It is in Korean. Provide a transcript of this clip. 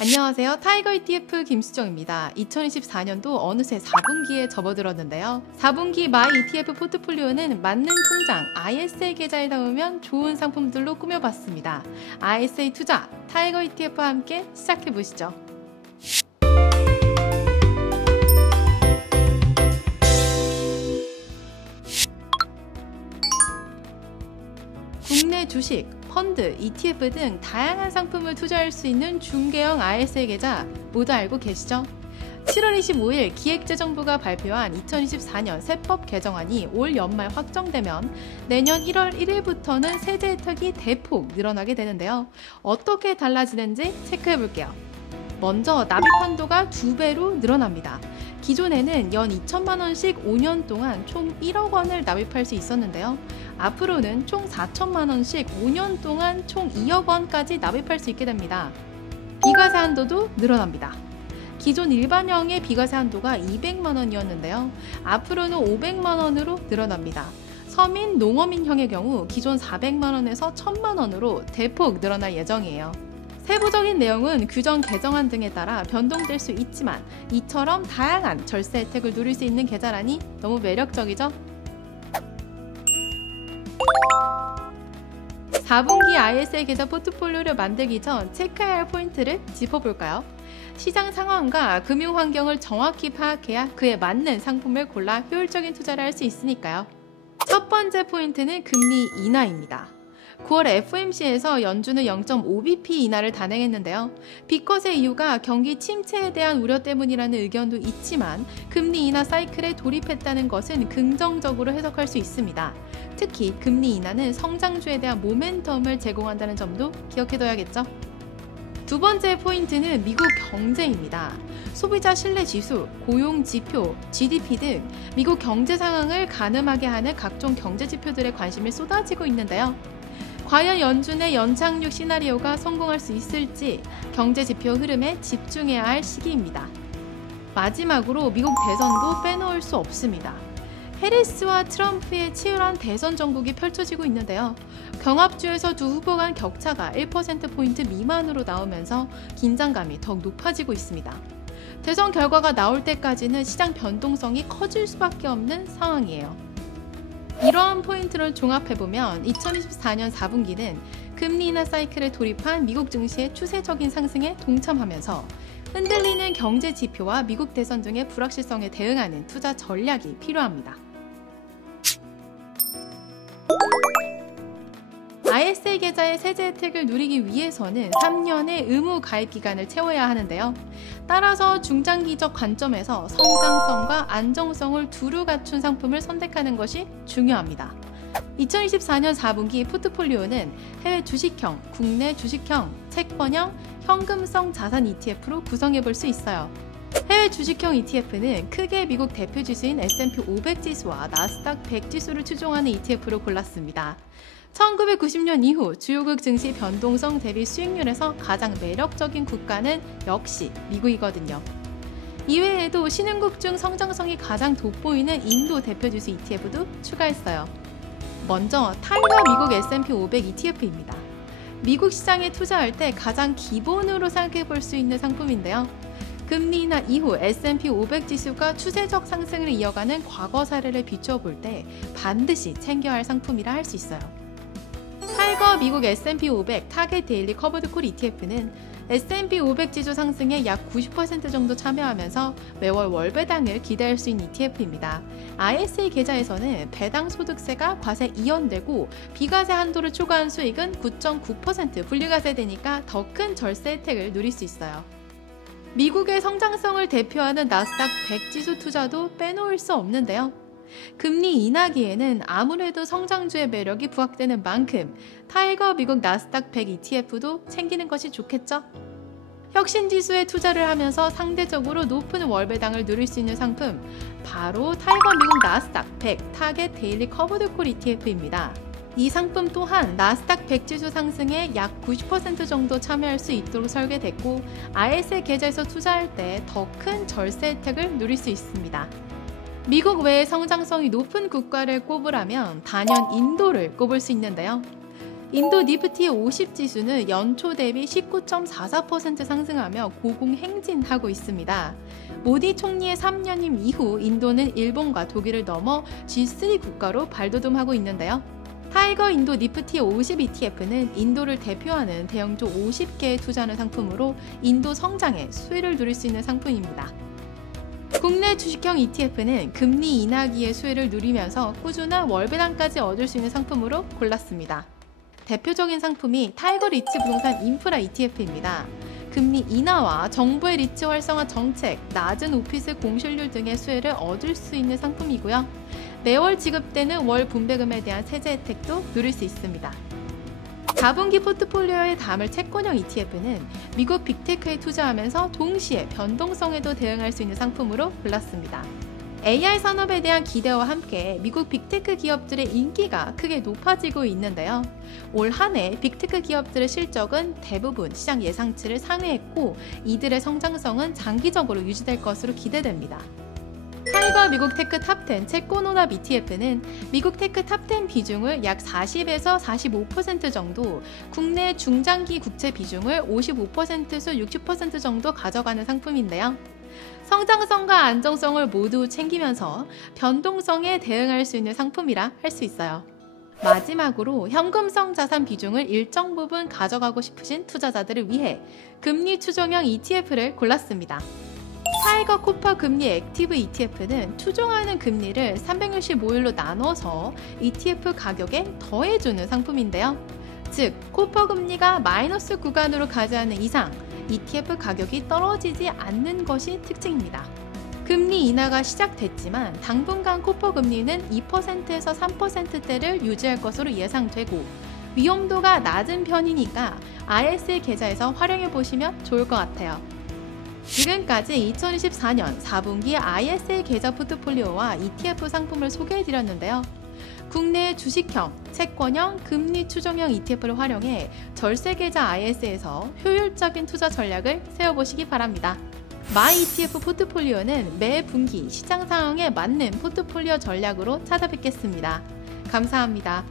안녕하세요. 타이거 ETF 김수정입니다. 2024년도 어느새 4분기에 접어들었는데요. 4분기 마이 ETF 포트폴리오는 맞는 통장 ISA 계좌에 담으면 좋은 상품들로 꾸며봤습니다. ISA 투자, 타이거 ETF와 함께 시작해보시죠. 국내 주식, 펀드, ETF 등 다양한 상품을 투자할 수 있는 중개형 ISA 계좌 모두 알고 계시죠? 7월 25일 기획재정부가 발표한 2024년 세법 개정안이 올 연말 확정되면 내년 1월 1일부터는 세제 혜택이 대폭 늘어나게 되는데요. 어떻게 달라지는지 체크해볼게요. 먼저 납입 한도가 2배로 늘어납니다. 기존에는 연 2천만 원씩 5년 동안 총 1억 원을 납입할 수 있었는데요. 앞으로는 총 4천만 원씩 5년 동안 총 2억 원까지 납입할 수 있게 됩니다. 비과세 한도도 늘어납니다. 기존 일반형의 비과세 한도가 200만 원이었는데요. 앞으로는 500만 원으로 늘어납니다. 서민, 농어민형의 경우 기존 400만 원에서 1000만 원으로 대폭 늘어날 예정이에요. 세부적인 내용은 규정 개정안 등에 따라 변동될 수 있지만 이처럼 다양한 절세 혜택을 누릴 수 있는 계좌라니 너무 매력적이죠? 4분기 ISA 계좌 포트폴리오를 만들기 전 체크해야 할 포인트를 짚어볼까요? 시장 상황과 금융 환경을 정확히 파악해야 그에 맞는 상품을 골라 효율적인 투자를 할 수 있으니까요. 첫 번째 포인트는 금리 인하입니다. 9월 FOMC에서 연준은 0.5bp 인하를 단행했는데요. 빚컷의 이유가 경기 침체에 대한 우려 때문이라는 의견도 있지만 금리 인하 사이클에 돌입했다는 것은 긍정적으로 해석할 수 있습니다. 특히 금리 인하는 성장주에 대한 모멘텀을 제공한다는 점도 기억해둬야겠죠. 두 번째 포인트는 미국 경제입니다. 소비자 신뢰 지수, 고용 지표, GDP 등 미국 경제 상황을 가늠하게 하는 각종 경제 지표들에 관심이 쏟아지고 있는데요. 과연 연준의 연착륙 시나리오가 성공할 수 있을지 경제 지표 흐름에 집중해야 할 시기입니다. 마지막으로 미국 대선도 빼놓을 수 없습니다. 해리스와 트럼프의 치열한 대선 전국이 펼쳐지고 있는데요. 경합주에서 두 후보 간 격차가 1%포인트 미만으로 나오면서 긴장감이 더욱 높아지고 있습니다. 대선 결과가 나올 때까지는 시장 변동성이 커질 수밖에 없는 상황이에요. 이러한 포인트를 종합해보면 2024년 4분기는 금리 인하 사이클에 돌입한 미국 증시의 추세적인 상승에 동참하면서 흔들리는 경제 지표와 미국 대선 등의 불확실성에 대응하는 투자 전략이 필요합니다. ISA 계좌의 세제 혜택을 누리기 위해서는 3년의 의무 가입 기간을 채워야 하는데요. 따라서 중장기적 관점에서 성장성과 안정성을 두루 갖춘 상품을 선택하는 것이 중요합니다. 2024년 4분기 포트폴리오는 해외 주식형, 국내 주식형, 채권형, 현금성 자산 ETF로 구성해 볼 수 있어요. 해외 주식형 ETF는 크게 미국 대표 지수인 S&P 500 지수와 나스닥 100 지수를 추종하는 ETF로 골랐습니다. 1990년 이후 주요국 증시 변동성 대비 수익률에서 가장 매력적인 국가는 역시 미국이거든요. 이외에도 신흥국 중 성장성이 가장 돋보이는 인도 대표지수 ETF도 추가했어요. 먼저 타이거 미국 S&P 500 ETF입니다. 미국 시장에 투자할 때 가장 기본으로 생각해 볼 수 있는 상품인데요. 금리 인하 이후 S&P 500 지수가 추세적 상승을 이어가는 과거 사례를 비추어 볼 때 반드시 챙겨야 할 상품이라 할 수 있어요. 타이거 미국 S&P 500 타겟 데일리 커버드 콜 ETF는 S&P 500 지수 상승에 약 90% 정도 참여하면서 매월 월배당을 기대할 수 있는 ETF입니다. ISA 계좌에서는 배당 소득세가 과세 이연되고 비과세 한도를 초과한 수익은 9.9% 분리과세되니까 더 큰 절세 혜택을 누릴 수 있어요. 미국의 성장성을 대표하는 나스닥 100 지수 투자도 빼놓을 수 없는데요. 금리 인하기에는 아무래도 성장주의 매력이 부각되는 만큼 타이거 미국 나스닥 100 ETF도 챙기는 것이 좋겠죠? 혁신지수에 투자를 하면서 상대적으로 높은 월배당을 누릴 수 있는 상품, 바로 타이거 미국 나스닥 100 타겟 데일리 커버드 콜 ETF입니다. 이 상품 또한 나스닥 100 지수 상승에 약 90% 정도 참여할 수 있도록 설계됐고 ISA 계좌에서 투자할 때 더 큰 절세 혜택을 누릴 수 있습니다. 미국 외에 성장성이 높은 국가를 꼽으라면 단연 인도를 꼽을 수 있는데요. 인도 니프티 50 지수는 연초 대비 19.44% 상승하며 고공행진하고 있습니다. 모디 총리의 3년임 이후 인도는 일본과 독일을 넘어 G3 국가로 발돋움하고 있는데요. 타이거 인도 니프티 50 ETF는 인도를 대표하는 대형주 50개에 투자하는 상품으로 인도 성장에 수혜를 누릴 수 있는 상품입니다. 국내 주식형 ETF는 금리 인하기의 수혜를 누리면서 꾸준한 월배당까지 얻을 수 있는 상품으로 골랐습니다. 대표적인 상품이 타이거 리츠 부동산 인프라 ETF입니다. 금리 인하와 정부의 리츠 활성화 정책, 낮은 오피스 공실률 등의 수혜를 얻을 수 있는 상품이고요. 매월 지급되는 월 분배금에 대한 세제 혜택도 누릴 수 있습니다. 4분기 포트폴리오에 담을 채권형 ETF는 미국 빅테크에 투자하면서 동시에 변동성에도 대응할 수 있는 상품으로 골랐습니다. AI 산업에 대한 기대와 함께 미국 빅테크 기업들의 인기가 크게 높아지고 있는데요. 올 한 해 빅테크 기업들의 실적은 대부분 시장 예상치를 상회했고 이들의 성장성은 장기적으로 유지될 것으로 기대됩니다. 타이거 미국 테크 탑10 채권오답 ETF는 미국 테크 탑10 비중을 약 40에서 45% 정도, 국내 중장기 국채 비중을 55%에서 60% 정도 가져가는 상품인데요. 성장성과 안정성을 모두 챙기면서 변동성에 대응할 수 있는 상품이라 할 수 있어요. 마지막으로 현금성 자산 비중을 일정 부분 가져가고 싶으신 투자자들을 위해 금리 추종형 ETF를 골랐습니다. 타이거 코퍼 금리 액티브 ETF는 추종하는 금리를 365일로 나눠서 ETF 가격에 더해주는 상품인데요. 즉, 코퍼 금리가 마이너스 구간으로 가지 않는 이상 ETF 가격이 떨어지지 않는 것이 특징입니다. 금리 인하가 시작됐지만 당분간 코퍼 금리는 2%에서 3%대를 유지할 것으로 예상되고 위험도가 낮은 편이니까 ISA 계좌에서 활용해 보시면 좋을 것 같아요. 지금까지 2024년 4분기 ISA 계좌 포트폴리오와 ETF 상품을 소개해드렸는데요. 국내 주식형, 채권형, 금리 추종형 ETF를 활용해 절세계좌 ISA에서 효율적인 투자 전략을 세워보시기 바랍니다. 마이 ETF 포트폴리오는 매 분기 시장 상황에 맞는 포트폴리오 전략으로 찾아뵙겠습니다. 감사합니다.